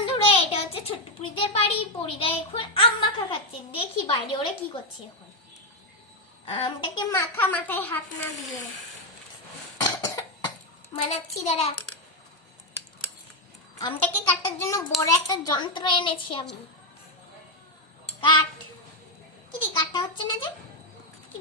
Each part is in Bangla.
বন্ধুরা, এটা হচ্ছে ছোট্ট পুরিদের বাড়ি। পরিরা এখন আম মাখা খাচ্ছে। দেখি বাইরে ওরা কি করছে। এখন আমটাকে মাখা, মাথায় হাত না দিয়ে মানাচ্ছি। দাঁড়া, আমটাকে কাটার জন্য বড় একটা যন্ত্র এনেছি আমি। কাট। কি রে, কাটা হচ্ছে না যে? কি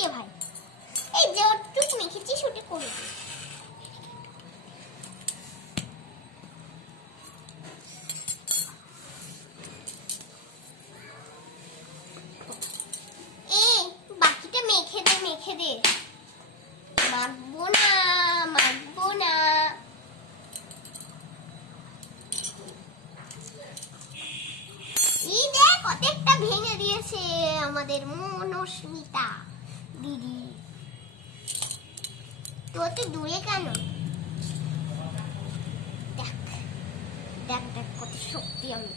রে ভাই, এই যে ওটুক মেখেছি শুটে করে দে। বাকিটা মেখে দে। মাখবো না। এই দেখ, কতটা ভেঙে দিয়েছে আমাদের মনস্মিতা দিদি। তো দূরে কেন? দেখ কত শক্তি। আমি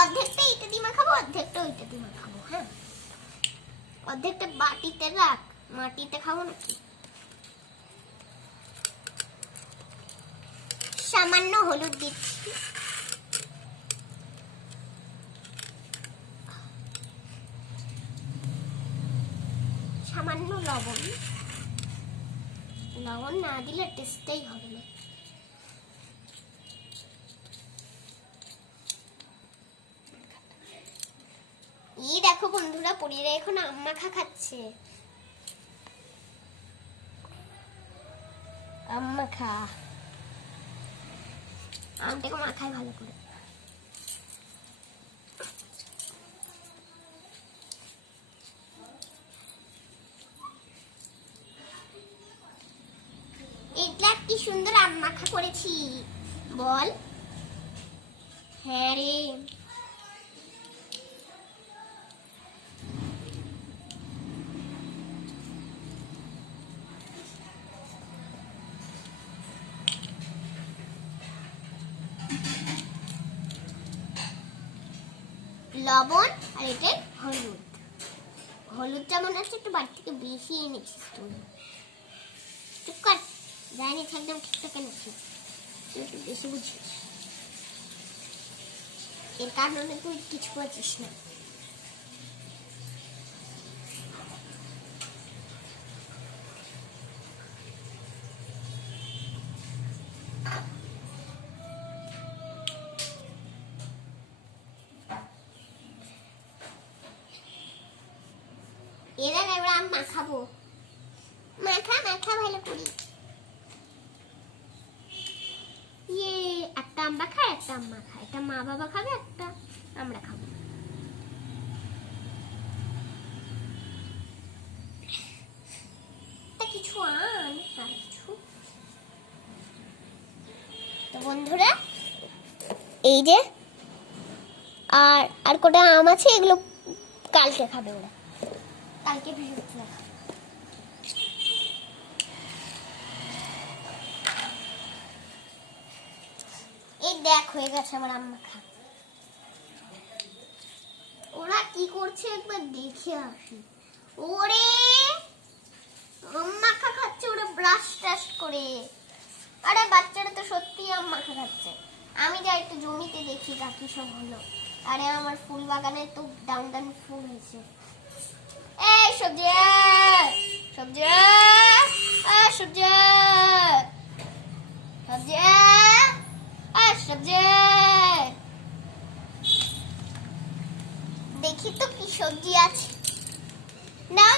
অর্ধেকটা এটা দিয়ে মাখাবো, অর্ধেকটা ওইটা দিয়ে মাখাবো। হ্যাঁ, অর্ধেকটা বাটিতে রাখ, মাটিতে খাবো নাকি। সামান্য হলুদ দিচ্ছি। সামান্য লবণ না দিলে টেস্টই হবে না। এই দেখো বন্ধুরা, পরিরা এখন আম মাখা খাচ্ছে। আম মাখা, আমটাকে মাখায় ভালো করে। এটা কি সুন্দর আম মাখা করেছি বল। হ্যাঁ রে, লবণ আর এটা হলুদটা মনে হচ্ছে একটু বাড়ি থেকে বেশি এনেছিস তুই। চুপ কর, জানি একদম ঠিকঠাক এনেছিস তুই, একটু বেশি বুঝিস। এর কারণে তুই কিছু পাচ্ছিস না। এরা এবার আমি মাখাবো। মাখা ভালো করি। একটা আম মাখা, একটা মা বাবা খাবে, একটা আমরা খাবো। কিছু আন কিছু। তো বন্ধুরা, এই যে আর কটা আম আছে, এগুলো কালকে খাবে ওরা। কালকে ভিডিওতে খাবে। এই দেখ, হয়ে গেছে আমার আম মাখা। ওরা কি করছে একবার দেখে আসি। ওরে আম মাখা খাচ্ছে ওরা, ব্রাশ টাশ করে। আরে বাচ্চারা তো সত্যি আম মাখা খাচ্ছে। আমি যাই একটু জমিতে দেখি কাকি সব হলো। আরে আমার ফুল বাগানে তো দাম ফুল হয়েছে। এই সবজি দেখি তো কি সবজি আছে। না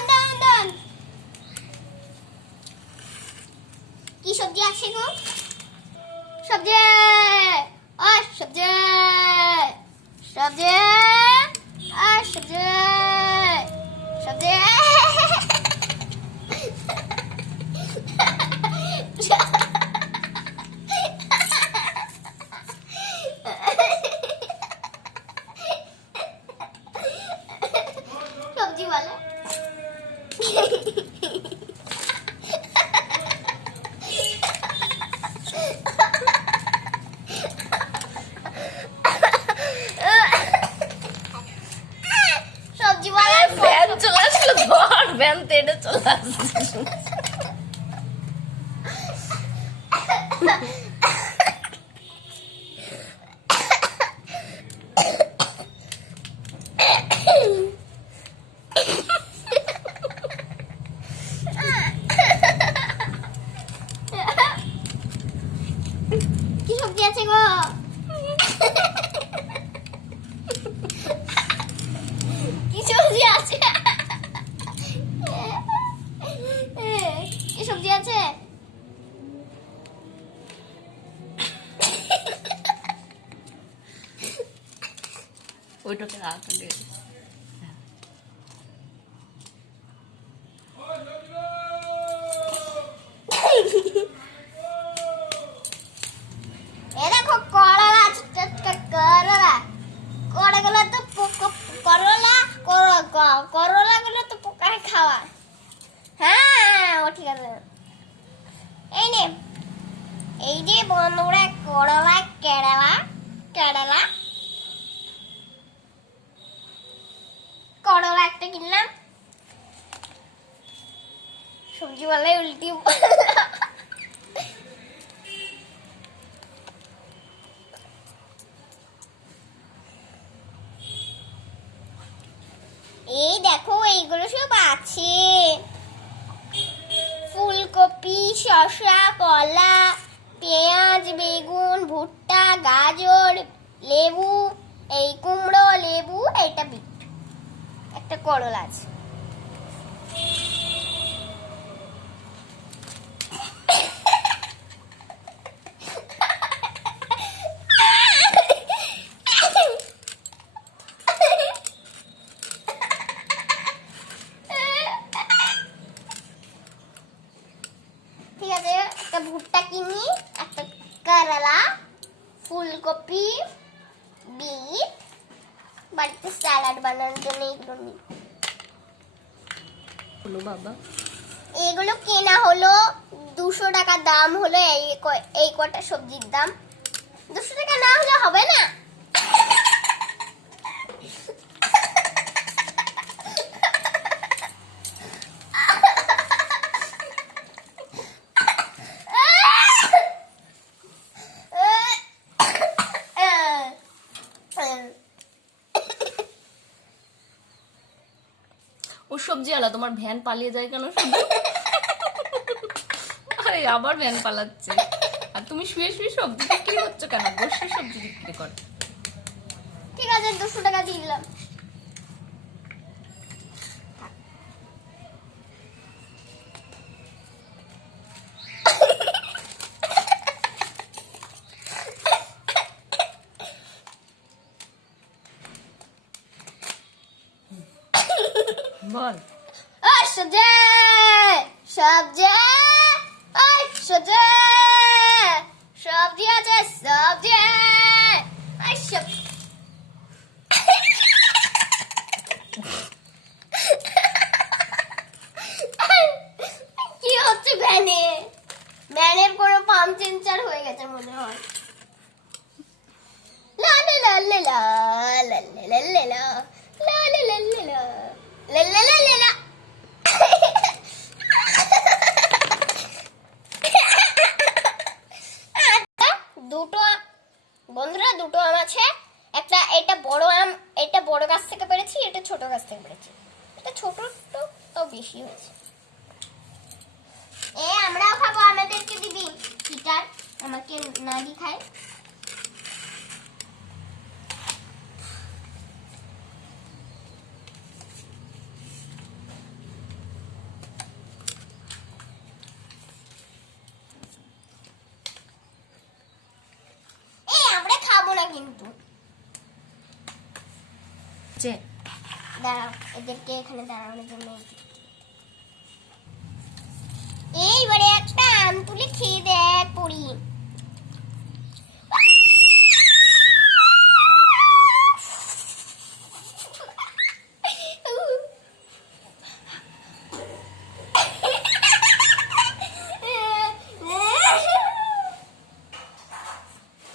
কি সবজি আছে গো? সবজি সবজিওয়ালা। ভ্যান তেড়ে চলে আসছে। কি সবজি আছে গো? কি সবজি আছে? কি সবজি আছে? ওইটাকে আগে এ দেখো করলা আছে, টাটকা করলা। করলা তো করলা করলা গুলো তো পোকায় খাওয়া। হ্যাঁ ও ঠিক আছে। এই নে, এই যে বন্ধুরা করলা কেরালা কেরালা করলা একটা কিনলাম। সবজি বলে উল্টি এই দেখো এইগুলো সব আছে, ফুলকপি, শসা, কলা, পেঁয়াজ, বেগুন, ভুট্টা, গাজর, লেবু, এই কুমড়ো, লেবু, এটা বিট, একটা করলা আছে। ঠিক আছে, একটা ভুট্টা কিনি, একটা করলা, ফুলকপি, বিট, বাড়িতে স্যালাড বানানোর জন্য এগুলো নিই। হলো বাবা, এগুলো কেনা হলো 200 টাকা দাম হলো। এই কটা সবজির দাম 200 টাকা না হলে হবে না। ও সবজি আলা তোমার ভ্যান পালিয়ে যায় কেন শুধু? আরে আবার ভ্যান পালাচ্ছে, আর তুমি শুয়ে শুয়ে সবজি বিক্রি করছো কেন? বসে সবজি বিক্রি কর। ঠিক আছে 200 টাকা দিলাম। বল সবজি সবজি সবজি সবজি আছে, সবজি কি হচ্ছে ভ্যানে? ভ্যানের কোনো পাংচার হয়ে গেছে মনে হয়। লা লা লা লা লা লা লা লা লা লা লা লা লা লা লা লা লা লা লা। দুটো বন্ধুরা, দুটো আম আছে। একটা এটা বড় আম, এটা বড় গাছ থেকে পেরেছি, এটা ছোট গাছ থেকে পেরেছি। এটা ছোট তো বেশি হয়েছে। আমরাও খাবো, আমাদেরকে দিবি পিটার, আমাকে না দি খায়। আমরা খাবো না কিন্তু। দাঁড়াও, এদেরকে এখানে দাঁড়ানোর জন্য এইবারে একটা আম তুলে খেয়ে দেখ পড়ি।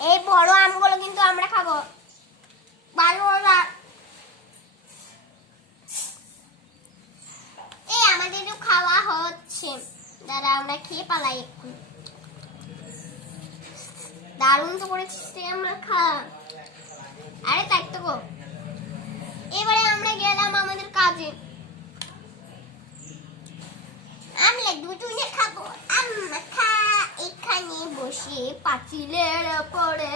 এই বড় আমগুলো কিন্তু আমরা খাবো, ভালো না। আমাদেরও খাওয়া হচ্ছে, দাঁড়া আমরা খেয়ে পালাই একটু। দারুণ তো করেছিস আমরা খা। আরে তাই তো গো, এবারে আমরা গেলাম আমাদের কাজে। আমি লাগবে তুই না খাবো আম্মা খা এখানে বসে পাঁচিলের ওপরে।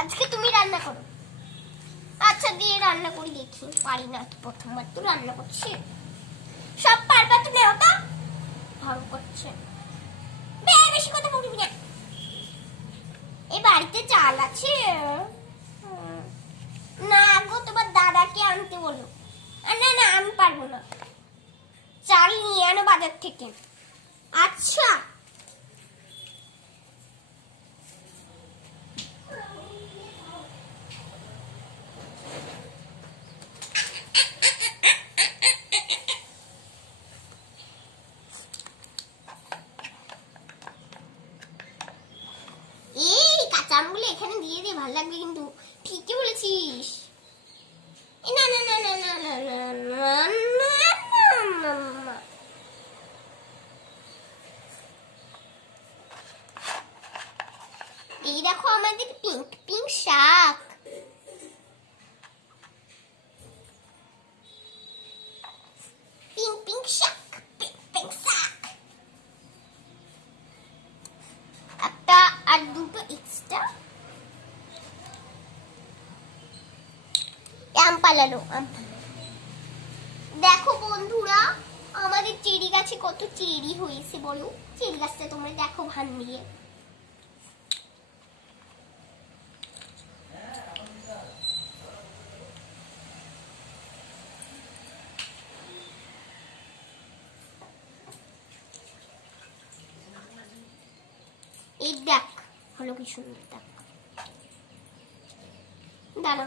আজকে তুমি রান্না করো। আচ্ছা দিয়ে রান্না করি দেখি, পারি না তো, প্রথমবার তো রান্না করছি। সব পারবা তো, নেও তো, ভালো করছে। বেশি কথা বলবি না। এই বাড়িতে চাল আছে? না গো, তোমার দাদাকে আনতে বলো। না না আমি পারবো না, চাল নিয়ে আনো বাজার থেকে। আচ্ছা এই কাঁচা আমগুলো এখানে দিয়ে দে, ভালো লাগবে কিন্তু। ঠিকই বলেছিস। না না না না না না না না না না। এই দেখো আমাদের পিঙ্ক পিঙ্ক শাক। পিঙ্ক পিঙ্ক শাক, পিঙ্ক পিঙ্ক শাক। একটা আর দুটো এক্সট্রা। আম পালালো, আম পালালো। দেখো বন্ধুরা, আমাদের চেরি গাছে কত চেরি হয়েছে বলো। চেরি গাছটা তোমরা দেখো ভান দিয়ে। এই দেখ, হলো কি সুন্দর, দেখ। দাঁড়া।